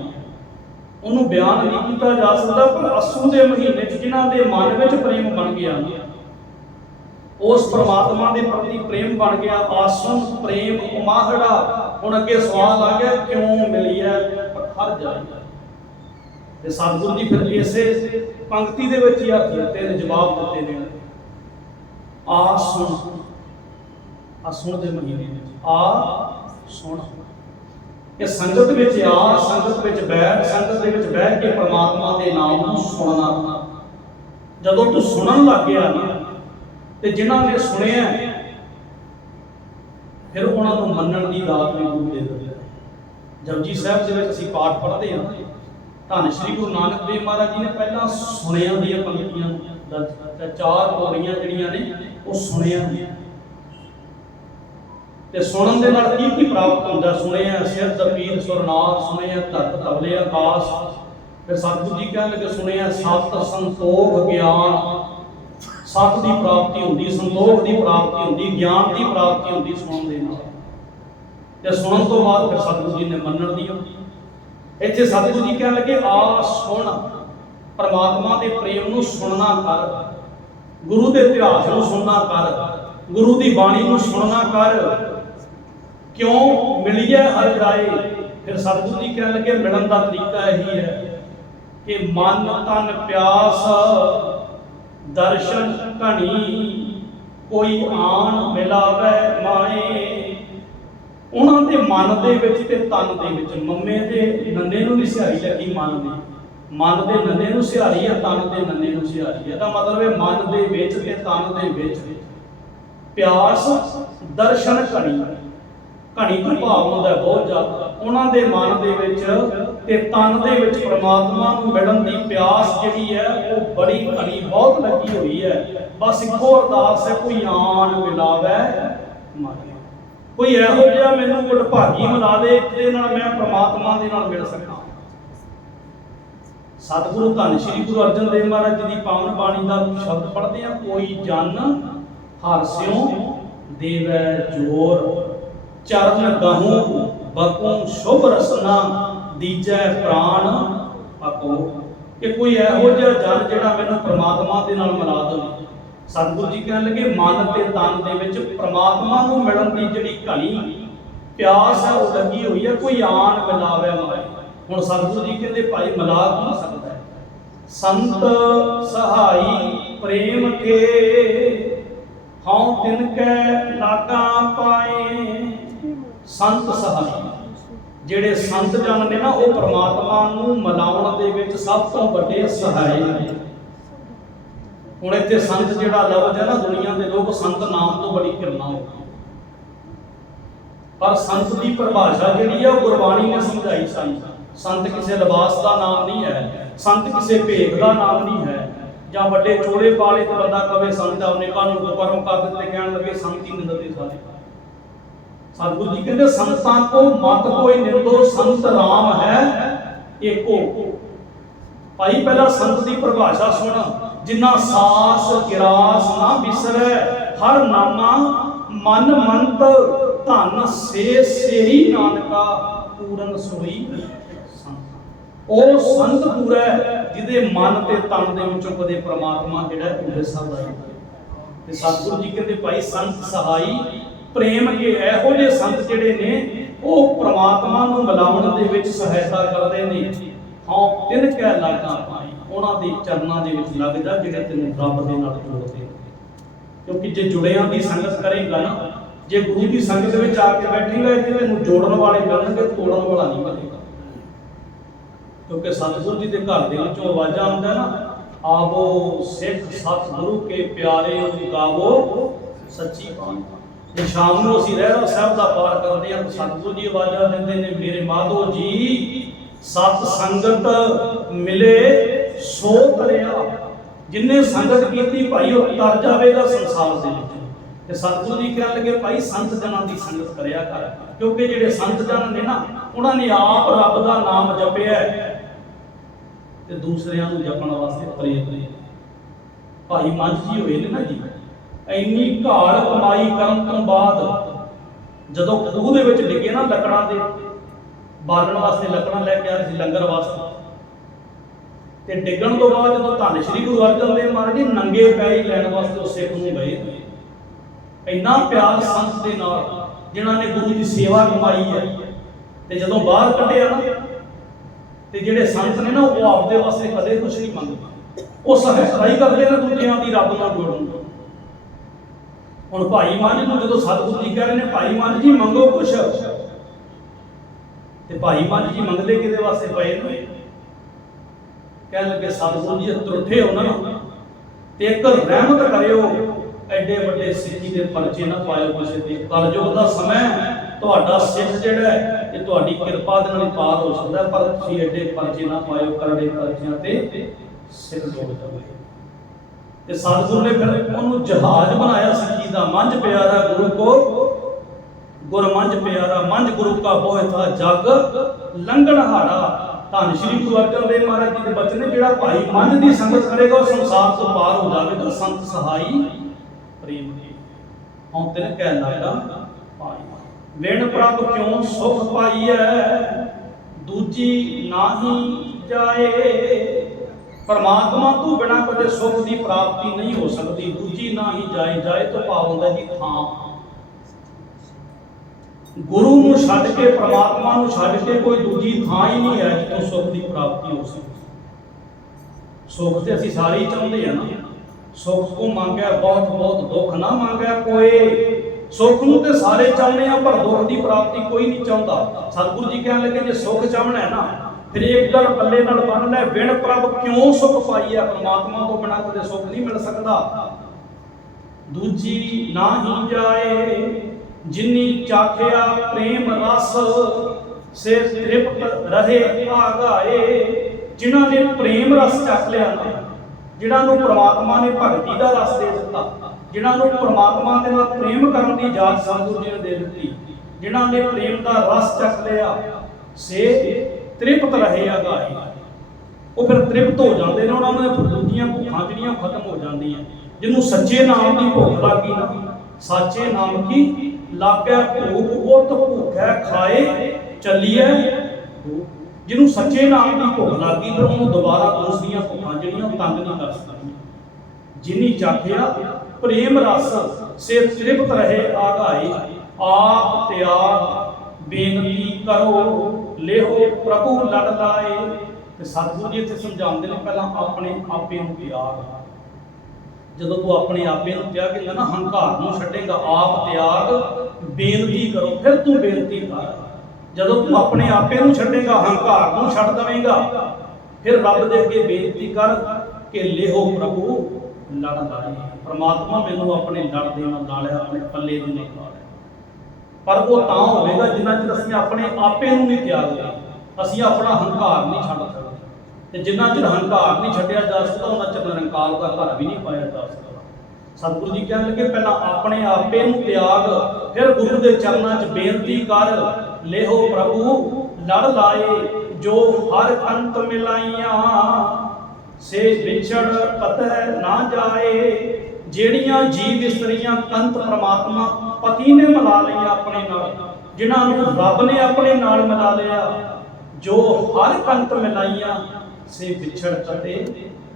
ਉਹਨੂੰ ਬਿਆਨ ਨਹੀਂ ਕੀਤਾ ਜਾ ਸਕਦਾ, ਪਰ ਅੱਸੂ ਦੇ ਮਹੀਨੇ 'ਚ ਜਿਨ੍ਹਾਂ ਦੇ ਮਨ ਵਿੱਚ ਪ੍ਰੇਮ ਬਣ ਗਿਆ, ਉਸ ਪ੍ਰਮਾਤਮਾ ਦੇ ਪ੍ਰਤੀ ਪ੍ਰੇਮ ਬਣ ਗਿਆ, ਆਸੂ ਪ੍ਰੇਮ ਉਮਾਹੜਾ। ਹੁਣ ਅੱਗੇ ਸਵਾਲ ਆ ਗਿਆ ਕਿਉਂ ਮਿਲੀ ਹੈ ਹਰ ਜਾਈ। ਤੇ ਸਤਿਗੁਰੂ ਜੀ ਫਿਰ ਇਸੇ ਪੰਕਤੀ ਦੇ ਵਿੱਚ ਹੀ ਅਰਥ ਦਿੱਤੇ ਨੇ, ਜਵਾਬ ਦਿੱਤੇ ਨੇ। ਆਸੂ ਆ ਸੁਣ ਦੇ ਮਹੀਨੇ ਵਿੱਚ ਆ ਸੁਣ, ਕਿ ਸੰਗਤ ਵਿੱਚ ਆ, ਸੰਗਤ ਵਿੱਚ ਬੈਠ, ਸੰਗਤ ਦੇ ਵਿੱਚ ਬੈਠ ਕੇ ਪ੍ਰਮਾਤਮਾ ਦੇ ਨਾਮ ਨੂੰ ਸੁਣਨਾ। ਜਦੋਂ ਤੂੰ ਸੁਣਨ ਲੱਗ ਗਿਆ ਨਾ, ਤੇ ਜਿਨ੍ਹਾਂ ਨੇ ਸੁਣਿਆ ਫਿਰ ਉਹਨਾਂ ਨੂੰ ਮੰਨਣ ਦੀ ਦਾਤ ਵੀ ਗੁਰੂ ਦੇ ਦਿੰਦਾ। ਜਪਜੀ ਸਾਹਿਬ ਦੇ ਵਿੱਚ ਅਸੀਂ ਪਾਠ ਪੜ੍ਹਦੇ ਹਾਂ, ਧੰਨ ਸ਼੍ਰੀ ਗੁਰੂ ਨਾਨਕ ਦੇਵ ਮਹਾਰਾਜ ਜੀ ਨੇ ਪਹਿਲਾਂ ਸੁਣਿਆਂ ਦੀਆਂ ਪੰਕਤੀਆਂ ਤੇ 4 ਪੌੜੀਆਂ ਜਿਹੜੀਆਂ ਨੇ ਉਹ ਸੁਣਿਆਂ ਦੀਆਂ। ਤੇ ਸੁਣਨ ਦੇ ਨਾਲ ਕੀ ਕੀ ਪ੍ਰਾਪਤ ਹੁੰਦਾ? ਸੁਣਿਆ ਸਿਰ ਦਪੀਰ ਸੁਰਨਾਰ, ਸੁਣਿਆ ਧਰਤ ਤਬਲੇ ਆਕਾਸ਼। ਫਿਰ ਸਤਿਗੁਰੂ ਜੀ ਕਹਿਣ ਲੱਗੇ ਸੁਣਿਆ ਸਤ ਸੰਤੋਖ ਗਿਆਨ, ਸਤ ਦੀ ਪ੍ਰਾਪਤੀ ਹੁੰਦੀ, ਸੰਤੋਖ ਦੀ ਪ੍ਰਾਪਤੀ ਹੁੰਦੀ, ਗਿਆਨ ਦੀ ਪ੍ਰਾਪਤੀ ਹੁੰਦੀ ਸੁਣਨ ਦੇ ਨਾਲ। ਤੇ ਸੁਣਨ ਤੋਂ ਬਾਅਦ ਫਿਰ ਸਤਿਗੁਰੂ ਜੀ ਨੇ ਮੰਨਣ ਦੀ ਹੁੰਦੀ। ਇੱਥੇ ਸਤਿਗੁਰੂ ਜੀ ਕਹਿਣ ਲੱਗੇ ਆ ਸੁਣ, ਪਰਮਾਤਮਾ ਦੇ ਪ੍ਰੇਮ ਨੂੰ ਸੁਣਨਾ ਕਰ, ਗੁਰੂ ਦੇ ਇਤਿਹਾਸ ਨੂੰ ਸੁਣਨਾ ਕਰ, ਗੁਰੂ ਦੀ ਬਾਣੀ ਨੂੰ ਸੁਣਨਾ ਕਰ। ਕਿਉਂ ਮਿਲੀਏ ਹਰਿ ਰਾਏ? ਫਿਰ ਸਤਿਗੁਰੂ ਜੀ ਕਹਿਣ ਲੱਗੇ ਮਿਲਣ ਦਾ ਤਰੀਕਾ ਇਹੀ ਹੈ ਕਿ ਮਨ ਤਨ ਪਿਆਸ ਦਰਸ਼ਨ ਘਣੀ, ਕੋਈ ਆਣ ਮਿਲਾਵੇ ਮਾਏ। ਉਹਨਾਂ ਦੇ ਮਨ ਦੇ ਵਿੱਚ ਤੇ ਤਨ ਦੇ ਵਿੱਚ, ਮੰਮੇ ਦੇ ਨੰਨੇ ਨੂੰ ਵੀ ਸਿਹਾਰੀ ਲੱਗੀ, ਮਨ ਦੇ ਮਨ ਦੇ ਨੰਨੇ ਨੂੰ ਸਿਹਾਰੀ ਹੈ, ਤਨ ਦੇ ਨੰਨੇ ਨੂੰ ਸਿਹਾਰੀ ਹੈ। ਇਹਦਾ ਮਤਲਬ ਹੈ ਮਨ ਦੇ ਵਿੱਚ ਤੇ ਤਨ ਦੇ ਵਿੱਚ ਪਿਆਸ ਦਰਸ਼ਨ ਘਣੀ, ਘਣੀ ਤੋਂ ਭਾਵ ਹੁੰਦਾ ਬਹੁਤ ਜ਼ਿਆਦਾ। ਉਹਨਾਂ ਦੇ ਮਨ ਦੇ ਵਿੱਚ ਤੇ ਤਨ ਦੇ ਵਿੱਚ ਪ੍ਰਮਾਤਮਾ ਨੂੰ ਮਿਲਣ ਦੀ ਪਿਆਸ ਜਿਹੜੀ ਹੈ ਉਹ ਬੜੀ ਘਣੀ ਬਹੁਤ ਲੱਗੀ ਹੋਈ ਹੈ। ਬਸ ਇੱਕੋ ਅਰਦਾਸ ਹੈ, ਕੋਈ ਆਣ ਮਿਲਾਵੇ ਮਾਏ, ਕੋਈ ਇਹੋ ਜਿਹਾ ਮੈਨੂੰ ਵਡਭਾਗੀ ਮਿਲਾ ਦੇ ਜਿਹਦੇ ਨਾਲ ਮੈਂ ਪ੍ਰਮਾਤਮਾ ਦੇ ਨਾਲ ਮਿਲ ਸਕਾਂ। ਸਤਿਗੁਰੂ ਧੰਨ ਸ਼੍ਰੀ ਗੁਰੂ ਅਰਜਨ ਦੇਵ ਮਹਾਰਾਜ ਜੀ ਦੀ ਪਾਵਨ ਬਾਣੀ ਦਾ ਸ਼ਬਦ ਪੜ੍ਹਦੇ ਆ, ਕੋਈ ਜਨ ਹਰਿ ਸਿਉ ਦੇਵੈ ਜੋਰ, ਚਰਨ ਗਹੂੰ ਬਕੂੰ ਸ਼ੁਭ ਰਸਨਾ, ਦੀਜੈ ਪ੍ਰਾਣ ਆਪੋ। ਕਿ ਕੋਈ ਇਹੋ ਜਿਹਾ ਜਨ ਜਿਹੜਾ ਮੈਨੂੰ ਪ੍ਰਮਾਤਮਾ ਦੇ ਨਾਲ ਮਿਲਾ ਦੇਵੇ। ਸਤਿਗੁਰੂ ਜੀ ਕਹਿਣ ਲੱਗੇ ਮਨ ਤੇ ਤਨ ਦੇ ਵਿੱਚ ਪ੍ਰਮਾਤਮਾ ਨੂੰ ਮਿਲਣ ਦੀ ਜਿਹੜੀ ਘਣੀ ਪਿਆਸ ਹੈ ਉਹ ਲੱਗੀ ਹੋਈ ਹੈ, ਕੋਈ ਆਣ ਮਿਲਾਵੇ ਮਾਏ। ਹੁਣ ਸਤਿਗੁਰੂ ਜੀ ਕਹਿੰਦੇ ਭਾਈ ਮਿਲਾ ਕੀ ਸਕਦਾ ਹੈ? ਸੰਤ ਸਹਾਈ ਪ੍ਰੇਮ ਕੇ, ਹਉ ਤਿਨ ਕੈ ਲਾਗਾ ਪਾਏ। ਸੰਤ ਸਹਾਈ ਜਿਹੜੇ ਸੰਤ ਜਨ ਨੇ ਨਾ ਉਹ ਪ੍ਰਮਾਤਮਾ ਨੂੰ ਮਿਲਾਉਣ ਦੇ ਵਿੱਚ ਸਭ ਤੋਂ ਵੱਡੇ ਸਹਾਈ ਨੇ। ਹੁਣ ਇੱਥੇ ਸੰਤ ਜਿਹੜਾ ਲਫ਼ਜ਼ ਹੈ ਨਾ, ਦੁਨੀਆ ਦੇ ਲੋਕ ਸੰਤ ਨਾਮ ਤੋਂ ਬੜੀ ਘਿਰਨਾ ਹੋ ਗਈ, ਪਰ ਸੰਤ ਦੀ ਪਰਿਭਾਸ਼ਾ ਜਿਹੜੀ ਹੈ ਉਹ ਗੁਰਬਾਣੀ ਨੇ ਸਮਝਾਈ ਸਾਨੂੰ। ਸੰਤ ਕਿਸੇ ਲਿਬਾਸ ਦਾ ਨਾਮ ਨਹੀਂ ਹੈ, ਸੰਤ ਕਿਸੇ ਭੇਖ ਦਾ ਨਾਮ ਨਹੀਂ ਹੈ, ਜਾਂ ਵੱਡੇ ਚੋਲੇ ਪਾਲੇ ਤੇ ਬੰਦਾ ਕਵੇ ਸੰਤ ਉਹਨੇ ਕਾਨੂੰ ਗੁਰਪਰਮ ਕਰ ਦਿੱਤੇ, ਕਹਿਣ ਲੱਗੇ ਸੰਤ ਹੀ ਨਿੰਦਦੇ ਸਾਰੇ। ਸਤਿਗੁਰੂ ਜੀ ਕਹਿੰਦੇ ਸੰਤਾਂ ਕੋ ਮਤ ਕੋਈ ਨਿੰਦੋ, ਸੰਤ ਰਾਮ ਹੈ ਏਕੋ। ਭਾਈ ਪਹਿਲਾਂ ਸੰਤ ਦੀ ਪਰਿਭਾਸ਼ਾ ਸੁਣ। ਜਿਨ੍ਹਾਂ ਸਾਸ ਗਿਰਾਸ ਨਾ ਵਿਸਰੈ, ਹਰ ਨਾਮਾ ਮਨ ਮੰਤ, ਧਨ ਸੇ ਸੇਈ ਨਾਨਕਾ ਪੂਰਨ ਸੋਈ। ਉਹ ਸੰਤ ਪੂਰਾ ਜਿਹਦੇ ਮਨ ਤੇ ਤਨ ਦੇ ਵਿੱਚੋਂ ਕਦੇ ਪ੍ਰਮਾਤਮਾ ਜਿਹੜਾ ਪੂਰੇ ਸਭ ਦਾ। ਤੇ ਸਤਿਗੁਰੂ ਜੀ ਕਹਿੰਦੇ ਭਾਈ ਸੰਤ ਸਹਾਈ ਪ੍ਰੇਮ ਕੇ, ਇਹੋ ਜਿਹੇ ਸੰਤ ਜਿਹੜੇ ਨੇ ਉਹ ਪ੍ਰਮਾਤਮਾ ਨੂੰ ਮਿਲਾਉਣ ਦੇ ਵਿੱਚ ਸਹਾਇਤਾ ਕਰਦੇ ਨੇ। ਹਾਂ ਤਿਨ ਕਹਿ ਲਾਗਾ ਪਾਈ, ਉਹਨਾਂ ਦੇ ਚਰਨਾਂ ਦੇ ਵਿੱਚ ਲੱਗ ਜਾ ਜਿਹੜੇ ਤੈਨੂੰ ਰੱਬ ਦੇ ਨਾਲ ਜੋੜਦੇ। ਕਿਉਂਕਿ ਜੇ ਜੁੜਿਆਂ ਦੀ ਸੰਗਤ ਕਰੇਗਾ ਨਾ, ਜੇ ਗੁਰੂ ਦੀ ਸੰਗਤ ਵਿੱਚ ਆ ਕੇ ਬੈਠੇਗਾ, ਇੱਥੇ ਤੈਨੂੰ ਜੋੜਨ ਵਾਲੇ ਮਿਲਣਗੇ, ਤੋੜਨ ਵਾਲਾ ਨਹੀਂ ਮਿਲੇਗਾ। ਕਿਉਂਕਿ ਸਤਿਗੁਰੂ ਜੀ ਦੇ ਘਰ ਦੇ ਵਿੱਚੋਂ ਆਵਾਜ਼ਾਂ ਆਉਂਦਾ ਨਾ, ਆਵੋ ਸਿੱਖ ਸਤਿਗੁਰੂ ਕੇ ਪਿਆਰੇ ਗਾਵੋ ਸੱਚੀ ਬਾਣੀ। ਜੇ ਸ਼ਾਮ ਨੂੰ ਅਸੀਂ ਰਹਿਰਾਸ ਸਾਹਿਬ ਦਾ ਪਾਠ ਕਰਦੇ ਹਾਂ ਤਾਂ ਸਤਿਗੁਰੂ ਜੀ ਆਵਾਜ਼ਾਂ ਦਿੰਦੇ ਨੇ, ਮੇਰੇ ਮਾਧੋ ਜੀ ਸਤ ਸੰਗਤ ਮਿਲੇ ਸੋ ਤਰਿਆ। ਜਿੰਨੇ ਸੰਗਤ ਕੀਤੀ ਭਾਈ ਉਹ ਤਰ ਜਾਵੇਗਾ ਸੰਸਾਰ ਦੇ ਵਿੱਚ। ਤੇ ਸਤਿਗੁਰੂ ਜੀ ਕਹਿਣ ਲੱਗੇ ਭਾਈ ਸੰਤ ਜਨਾਂ ਦੀ ਸੰਗਤ ਕਰਿਆ ਕਰ, ਕਿਉਂਕਿ ਜਿਹੜੇ ਸੰਤ ਜਨ ਨੇ ਨਾ ਉਹਨਾਂ ਨੇ ਆਪ ਰੱਬ ਦਾ ਨਾਮ ਜਪਿਆ ਤੇ ਦੂਸਰਿਆਂ ਨੂੰ ਜਪਣ ਵਾਸਤੇ ਪ੍ਰੇਰਿਤ ਨੇ। ਭਾਈ ਮੰਝ ਜੀ ਹੋਏ ਨੇ ਨਾ ਜੀ, ਇੰਨੀ ਘਾੜ ਕਮਾਈ ਕਰਨ ਤੋਂ ਬਾਅਦ ਜਦੋਂ ਖੂਹ ਦੇ ਵਿੱਚ ਡਿੱਗੇ ਨਾ, ਲੱਕੜਾਂ ਦੇ ਬਾਲਣ ਵਾਸਤੇ ਲੱਕੜਾਂ ਲੈ ਕੇ ਆ ਰਹੇ ਸੀ ਲੰਗਰ ਵਾਸਤੇ, ਤੇ ਡਿੱਗਣ ਤੋਂ ਬਾਅਦ ਜਦੋਂ ਧੰਨ ਸ਼੍ਰੀ ਗੁਰੂ ਅਰਜਨ ਦੇਵ ਮਹਾਰਾਜ ਜੀ ਨੰਗੇ ਪੈਰੀ ਲੈਣ ਵਾਸਤੇ ਉਸ ਸਿੱਖ ਨੂੰ ਗਏ। ਇੰਨਾ ਪਿਆਰ ਸੰਤ ਦੇ ਨਾਲ ਜਿਨ੍ਹਾਂ ਨੇ ਗੁਰੂ ਦੀ ਸੇਵਾ ਕਮਾਈ ਹੈ। ਤੇ ਜਦੋਂ ਬਾਹਰ ਕੱਢਿਆ ਨਾ, ਤੇ ਜਿਹੜੇ ਸੰਤ ਨੇ ਨਾ ਉਹ ਆਪਦੇ ਵਾਸਤੇ ਕਦੇ ਕੁਝ ਨਹੀਂ ਮੰਗਦੇ, ਉਹ ਸਹਾਇਤਾ ਹੀ ਕਰਦੇ ਨੇ ਦੂਜਿਆਂ ਦੀ ਰੱਬ ਨਾਲ ਜੋੜਨ। ਹੁਣ ਭਾਈ ਮਨ ਨੂੰ ਜਦੋਂ ਸਤਿਗੁਰੂ ਜੀ ਕਹਿ ਰਹੇ ਨੇ ਭਾਈ ਮਨ ਜੀ ਮੰਗੋ ਕੁਛ, ਤੇ ਭਾਈ ਮਨ ਜੀ ਮੰਗਦੇ ਕਿਹਦੇ ਵਾਸਤੇ ਪਏ ਨੇ? ਕਹਿਣ ਲੱਗੇ ਸਤਿਗੁਰੂ ਜੀ ਤਰੁੱਠੇ ਹੋ ਨਾ, ਤੇ ਇੱਕ ਰਹਿਮਤ ਕਰਿਓ, ਐਡੇ ਵੱਡੇ ਸਿੱਖੀ ਦੇ ਪਰਚੇ ਨਾ ਪਾਇਓ ਕਿਸੇ ਤੇ। ਕਲਯੁਗ ਦਾ ਸਮਾਂ, ਤੁਹਾਡਾ ਸਿੱਖ ਜਿਹੜਾ ਹੈ ਇਹ ਤੁਹਾਡੀ ਕਿਰਪਾ ਦੇ ਨਾਲ ਪਾਰ ਹੋ ਸਕਦਾ, ਪਰ ਤੁਸੀਂ ਐਡੇ ਪਰਚੇ ਨਾ ਪਾਇਓ, ਕਰੜੇ ਪਰਚਿਆਂ ਤੇ ਸਿਰ ਡੋਬ ਜਾਵੇ। ਤੇ ਸਤਿਗੁਰੂ ਨੇ ਫਿਰ ਉਹਨੂੰ ਜਹਾਜ਼ ਬਣਾਇਆ ਸਿੱਖੀ ਦਾ। ਮੰਝ ਪਿਆਰਾ ਗੁਰੂ ਕੋ ਗੁਰ ਮੰਝ ਪਿਆਰਾ, ਮੰਝ ਗੁਰੂ ਕਾ ਬੋਹਿ ਥਾ ਜਗ ਲੰਘਣ ਹਾਰਾ। ਧੰਨ ਸ਼੍ਰੀ ਗੁਰੂ ਅਰਜਨ ਦੇਵ ਮਹਾਰਾਜ ਜੀ ਦੇ ਬਚਨ ਨੇ, ਜਿਹੜਾ ਭਾਈ ਮੰਝ ਦੀ ਸੰਗਤ ਕਰੇਗਾ ਉਹ ਸੰਸਾਰ ਤੋਂ ਪਾਰ ਹੋ ਜਾਵੇਗਾ। ਸੰਤ ਸਹਾਈ ਪ੍ਰੇਮ ਕੀ ਹੁਣ ਤਿਨ ਕਹਿ ਲਾਗਾ ਭਾਈ। ਵਿਣ ਪ੍ਰਭ ਕਿਉਂ ਸੁਖ ਪਾਈਐ, ਦੂਜੀ ਨਾਹੀ ਜਾਏ। ਪਰਮਾਤਮਾ ਤੋਂ ਬਿਨਾਂ ਕਦੇ ਸੁਖ ਦੀ ਪ੍ਰਾਪਤੀ ਨਹੀਂ ਹੋ ਸਕਦੀ। ਦੂਜੀ ਨਾਹੀ ਜਾਏ, ਜਾਏ ਤੋਂ ਭਾਵ ਹੁੰਦਾ ਜੀ ਥਾਂ। ਗੁਰੂ ਨੂੰ ਛੱਡ ਕੇ, ਪਰਮਾਤਮਾ ਨੂੰ ਛੱਡ ਕੇ ਕੋਈ ਦੂਜੀ ਥਾਂ ਹੀ ਨਹੀਂ ਹੈ ਜਿੱਥੋਂ ਸੁਖ ਦੀ ਪ੍ਰਾਪਤੀ ਹੋ ਸਕੇ। ਸੁਖ ਤੇ ਅਸੀਂ ਸਾਰੇ ਹੀ ਚਾਹੁੰਦੇ ਆ ਨਾ। ਸੁਖ ਕੋ ਮੰਗਿਆ ਬਹੁਤ ਬਹੁਤ, ਦੁੱਖ ਨਾ ਮੰਗਿਆ ਕੋਈ। ਸੁਖ ਨੂੰ ਤੇ ਸਾਰੇ ਚਾਹੁੰਦੇ ਆ, ਪਰ ਦੁੱਖ ਦੀ ਪ੍ਰਾਪਤੀ ਕੋਈ ਨਹੀਂ ਚਾਹੁੰਦਾ। ਸਤਿਗੁਰੂ ਜੀ ਕਹਿਣ ਲੱਗੇ ਜੇ ਸੁਖ ਚਾਹਣਾ ਹੈ ਨਾ, ਫਿਰ ਇੱਕ ਗੱਲ ਪੱਲੇ ਨਾਲ ਬੰਨ ਲੈ, ਵਿਣ ਪ੍ਰਭ ਕਿਉਂ ਸੁਖ ਪਾਈਐ। ਪਰਮਾਤਮਾ ਤੋਂ ਬਿਨਾਂ ਕਦੇ ਸੁਖ ਨਹੀਂ ਮਿਲ ਸਕਦਾ। ਦੂਜੀ ਨਾਹੀ ਜਾਏ, ਜਿਨੀ ਚਾਖਿਆ ਪ੍ਰੇਮ ਰਸ, ਸੇ ਤ੍ਰਿਪਤ ਰਹੇ ਆਗਾਏ। ਜਿਨ੍ਹਾਂ ਨੇ ਪ੍ਰੇਮ ਰਸ ਚੱਖ ਲਿਆ ਨਾ, ਜਿਨ੍ਹਾਂ ਨੂੰ ਪ੍ਰਮਾਤਮਾ ਨੇ ਭਗਤੀ ਦਾ ਰਸ ਦੇ ਦਿੱਤਾ, ਜਿਨ੍ਹਾਂ ਨੂੰ ਪ੍ਰਮਾਤਮਾ ਦੇ ਨਾਲ ਪ੍ਰੇਮ ਕਰਨ ਦੀ ਜਾਚ ਸਤਿਗੁਰੂ ਜੀ ਨੇ ਦੇ ਦਿੱਤੀ, ਜਿਨ੍ਹਾਂ ਨੇ ਪ੍ਰੇਮ ਦਾ ਰਸ ਚੱਖ ਲਿਆ, ਸੇ ਤ੍ਰਿਪਤ ਰਹੇ ਆਗਾਏ। ਉਹ ਫਿਰ ਤ੍ਰਿਪਤ ਹੋ ਜਾਂਦੇ ਨੇ, ਉਹਨਾਂ ਦੀਆਂ ਦੂਜੀਆਂ ਭੁੱਖਾਂ ਜਿਹੜੀਆਂ ਖਤਮ ਹੋ ਜਾਂਦੀਆਂ। ਜਿਹਨੂੰ ਸੱਚੇ ਨਾਮ ਦੀ ਭੁੱਖ ਲੱਗੀ ਨਾ, ਸਾਚੇ ਨਾਮ ਕੀ ਲਾਗੈ ਭੂਖ, ਉਤ ਭੁੱਖੈ ਖਾਏ ਚੱਲੀਐ। ਜਿਹਨੂੰ ਸੱਚੇ ਨਾਮ ਦੀ ਭੁੱਖ ਲੱਗੀ, ਫਿਰ ਉਹਨੂੰ ਦੁਬਾਰਾ ਦੂਸਰੀਆਂ ਭੁੱਖਾਂ ਜਿਹੜੀਆਂ ਤੰਗ ਨਹੀਂ ਕਰ ਸਕਦੀਆਂ। ਜਿਨੀ ਚਾਖਿਆ ਪ੍ਰੇਮ ਰਸ, ਸੇ ਤ੍ਰਿਪਤ ਰਹੇ ਆਗਾਏ। ਆਪ ਤਿਆਗ ਬੇਨਤੀ ਕਰੋ, ਲਿਹੋ ਪ੍ਰਭੂ ਲੜ ਲਾਏ। ਤੇ ਸਤਿਗੁਰੂ ਜੀ ਇੱਥੇ ਸਮਝਾਉਂਦੇ ਨੇ, ਪਹਿਲਾਂ ਆਪਣੇ ਆਪੇ ਨੂੰ ਤਿਆਗ। ਜਦੋਂ ਤੂੰ ਆਪਣੇ ਆਪੇ ਨੂੰ ਤਿਆਗੇਂਗਾ ਨਾ, ਹੰਕਾਰ ਨੂੰ ਛੱਡੇਗਾ, ਆਪ ਤਿਆਗ ਬੇਨਤੀ ਕਰੋ, ਫਿਰ ਤੂੰ ਬੇਨਤੀ ਕਰ। ਜਦੋਂ ਤੂੰ ਆਪਣੇ ਆਪੇ ਨੂੰ ਛੱਡੇਗਾ, ਹੰਕਾਰ ਨੂੰ ਛੱਡ ਦੇਵੇਂਗਾ, ਫਿਰ ਰੱਬ ਦੇ ਅੱਗੇ ਬੇਨਤੀ ਕਰ ਕਿ ਲਿਹੋ ਪ੍ਰਭੂ ਲੜ ਲਾਏ। ਪਰਮਾਤਮਾ ਮੈਨੂੰ ਆਪਣੇ ਲੜ ਦੇ ਨਾਲ ਲਾ ਲਿਆ, ਆਪਣੇ ਪੱਲੇ ਦੇ ਨਾਲ ਲਾ ਲਿਆ। ਪਰ ਉਹ ਤਾਂ ਹੋਵੇਗਾ ਜਿੰਨਾ ਚਿਰ ਅਸੀਂ ਆਪਣੇ ਆਪੇ ਨੂੰ ਨਹੀਂ ਤਿਆਗਦੇ, ਅਸੀਂ ਆਪਣਾ ਹੰਕਾਰ ਨਹੀਂ ਛੱਡ ਸਕਦੇ। ਤੇ ਜਿੰਨਾ ਚਿਰ ਹੰਕਾਰ ਨਹੀਂ ਛੱਡਿਆ ਜਾ ਸਕਦਾ, ਉਹਨਾਂ ਚਿਰ ਨਿਰੰਕਾਰ ਦਾ ਘਰ ਵੀ ਨਹੀਂ ਪਾਇਆ ਜਾ ਸਕਦਾ। ਸਤਿਗੁਰੂ ਜੀ ਕਹਿਣ ਲੱਗੇ, ਪਹਿਲਾਂ ਆਪਣੇ ਆਪੇ ਨੂੰ ਤਿਆਗ, ਫਿਰ ਗੁਰੂ ਦੇ ਚਰਨਾਂ 'ਚ ਬੇਨਤੀ ਕਰ, ਲਿਹੋ ਪ੍ਰਭੂ ਲੜ ਲਾਏ। ਜੋ ਹਰ ਅੰਤ ਮਿਲਾਈਆਂ, ਸੇ ਵਿਛੜ ਪਤੈ ਨਾ ਜਾਏ। ਜਿਹੜੀਆਂ ਜੀਵ ਇਸਤਰੀਆਂ ਕੰਤ ਪਰਮਾਤਮਾ ਪਤੀ ਨੇ ਮਿਲਾ ਲਈਆਂ ਆਪਣੇ ਨਾਲ, ਜਿਨ੍ਹਾਂ ਨੂੰ ਰੱਬ ਨੇ ਆਪਣੇ ਨਾਲ ਮਿਲਾ ਲਿਆ, ਜੋ ਹਰ ਕੰਤ ਮਿਲਾਈਆਂ, ਸੇ ਵਿਛੜ ਕਤੇ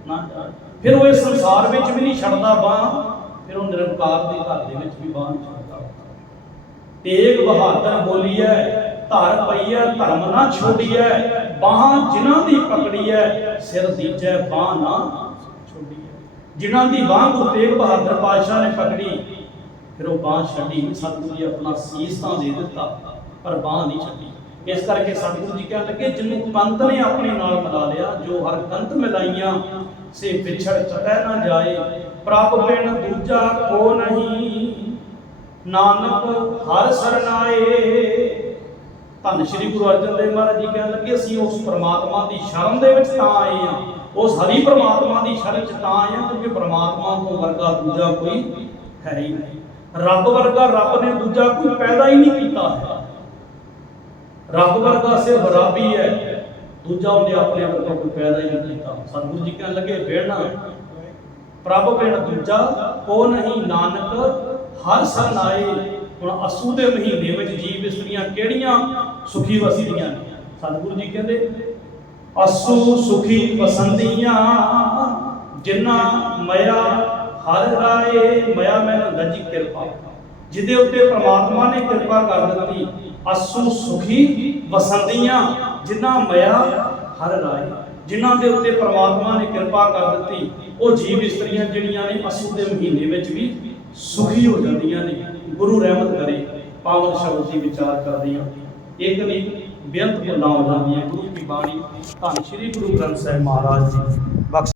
ਨਾ ਜਾਏ। ਫਿਰ ਉਹ ਇਸ ਸੰਸਾਰ ਵਿੱਚ ਵੀ ਨਹੀਂ ਛੱਡਦਾ ਬਾਂਹ, ਫਿਰ ਉਹ ਨਿਰੰਕਾਰ ਦੇ ਘਰ ਦੇ ਵਿੱਚ ਵੀ ਬਾਂਹ ਨਹੀਂ ਛੱਡਦਾ। ਤੇਗ ਬਹਾਦਰ ਬੋਲੀਐ, ਧਰ ਪਈਐ ਧਰਮ ਨਾ ਛੋੜੀਐ। ਬਾਹਾਂ ਜਿਨ੍ਹਾਂ ਦੀ ਪਕੜੀਐ, ਸਿਰ ਦੀਜੈ ਬਾਂਹ ਨਾ ਛੋੜੀਐ। ਜਿਨ੍ਹਾਂ ਦੀ ਬਾਂਹ ਗੁਰੂ ਤੇਗ ਬਹਾਦਰ ਪਾਤਸ਼ਾਹ ਨੇ ਪਕੜੀ, ਫਿਰ ਉਹ ਬਾਂਹ ਛੱਡੀ। ਸਤਿਗੁਰੂ ਜੀ ਆਪਣਾ ਸੀਸ ਤਾਂ ਦੇ ਦਿੱਤਾ, ਪਰ ਬਾਂਹ ਨਹੀਂ ਛੱਡੀ। ਇਸ ਕਰਕੇ ਸਤਿਗੁਰੂ ਜੀ ਕਹਿਣ ਲੱਗੇ, ਜਿਹਨੂੰ ਕੰਤ ਨੇ ਆਪਣੇ ਨਾਲ ਮਿਲਾ ਲਿਆ, ਜੋ ਹਰ ਕੰਤ ਮਿਲਾਈਆਂ, ਸੇ ਵਿਛੜ ਕਤੈ ਨਾ ਜਾਏ। ਪ੍ਰਭ ਬਿਨ ਦੂਜਾ ਕੋ ਨਹੀਂ, ਨਾਨਕ ਹਰ ਸਰਨਾਏ। ਧੰਨ ਸ਼੍ਰੀ ਗੁਰੂ ਅਰਜਨ ਦੇਵ ਮਹਾਰਾਜ ਜੀ ਕਹਿਣ ਲੱਗੇ, ਅਸੀਂ ਉਸ ਪਰਮਾਤਮਾ ਦੀ ਸ਼ਰਨ ਦੇ ਵਿੱਚ ਤਾਂ ਆਏ ਹਾਂ, ਉਸ ਹਰੀ ਪਰਮਾਤਮਾ ਦੀ ਸ਼ਰਨ 'ਚ ਤਾਂ ਆਏ ਹਾਂ, ਕਿਉਂਕਿ ਪਰਮਾਤਮਾ ਤੋਂ ਵਰਗਾ ਦੂਜਾ ਕੋਈ ਹੈ ਹੀ ਨਹੀਂ। ਰੱਬ ਵਰਗਾ ਰੱਬ ਨੇ ਦੂਜਾ ਕੋਈ ਪੈਦਾ ਹੀ ਨਹੀਂ ਕੀਤਾ ਹੈ। ਰੱਬ ਵਰਗਾ ਸਿਰਫ ਰੱਬ ਹੀ ਹੈ, ਦੂਜਾ ਉਹਨੇ ਆਪਣੇ ਵਰਗਾ ਕੋਈ ਪੈਦਾ ਹੀ ਨਹੀਂ ਕੀਤਾ। ਸਤਿਗੁਰੂ ਜੀ ਕਹਿਣ ਲੱਗੇ, ਵਿਣ ਪ੍ਰਭ ਵਿਣ ਦੂਜਾ ਕੋ ਨਹੀਂ, ਨਾਨਕ ਹਰ ਸਰਨਾਏ। ਹੁਣ ਅਸੂ ਦੇ ਮਹੀਨੇ ਵਿੱਚ ਜੀਵ ਇਸਤਰੀਆਂ ਕਿਹੜੀਆਂ ਸੁਖੀ ਵਸਦੀਆਂ ਨੇ? ਸਤਿਗੁਰੂ ਜੀ ਕਹਿੰਦੇ, ਅਸੂ ਸੁਖੀ ਵਸੰਦੀਆਂ, ਜਿਨ੍ਹਾਂ ਮਇਆ ਹਰ ਰਾਏ। ਮਇਆ ਮੈਨੂੰ ਹੁੰਦਾ ਜੀ ਕਿਰਪਾ, ਜਿਹਦੇ ਉੱਤੇ ਪ੍ਰਮਾਤਮਾ ਨੇ ਕਿਰਪਾ ਕਰ ਦਿੱਤੀ। ਅਸੂ ਸੁਖੀ ਵਸੰਦੀਆਂ, ਜਿਨ੍ਹਾਂ ਮਇਆ ਹਰ ਰਾਏ। ਜਿਨ੍ਹਾਂ ਦੇ ਉੱਤੇ ਪ੍ਰਮਾਤਮਾ ਨੇ ਕਿਰਪਾ ਕਰ ਦਿੱਤੀ, ਉਹ ਜੀਵ ਇਸਤਰੀਆਂ ਜਿਹੜੀਆਂ ਨੇ ਅਸੂ ਦੇ ਮਹੀਨੇ ਵਿੱਚ ਵੀ ਸੁਖੀ ਹੋ ਜਾਂਦੀਆਂ ਨੇ। ਗੁਰੂ ਰਹਿਮਤ ਕਰੇ, ਪਾਵਨ ਸ਼ਬਦ ਦੀ ਵਿਚਾਰ ਕਰਦੀਆਂ ਇੱਕ ਨਹੀਂ ਬੇਅੰਤ ਗੱਲਾਂ ਹੋ ਜਾਂਦੀਆਂ। ਗੁਰੂ ਕੀ ਬਾਣੀ ਧੰਨ ਸ਼੍ਰੀ ਗੁਰੂ ਗ੍ਰੰਥ ਸਾਹਿਬ ਮਹਾਰਾਜ ਜੀ ਬਖਸ਼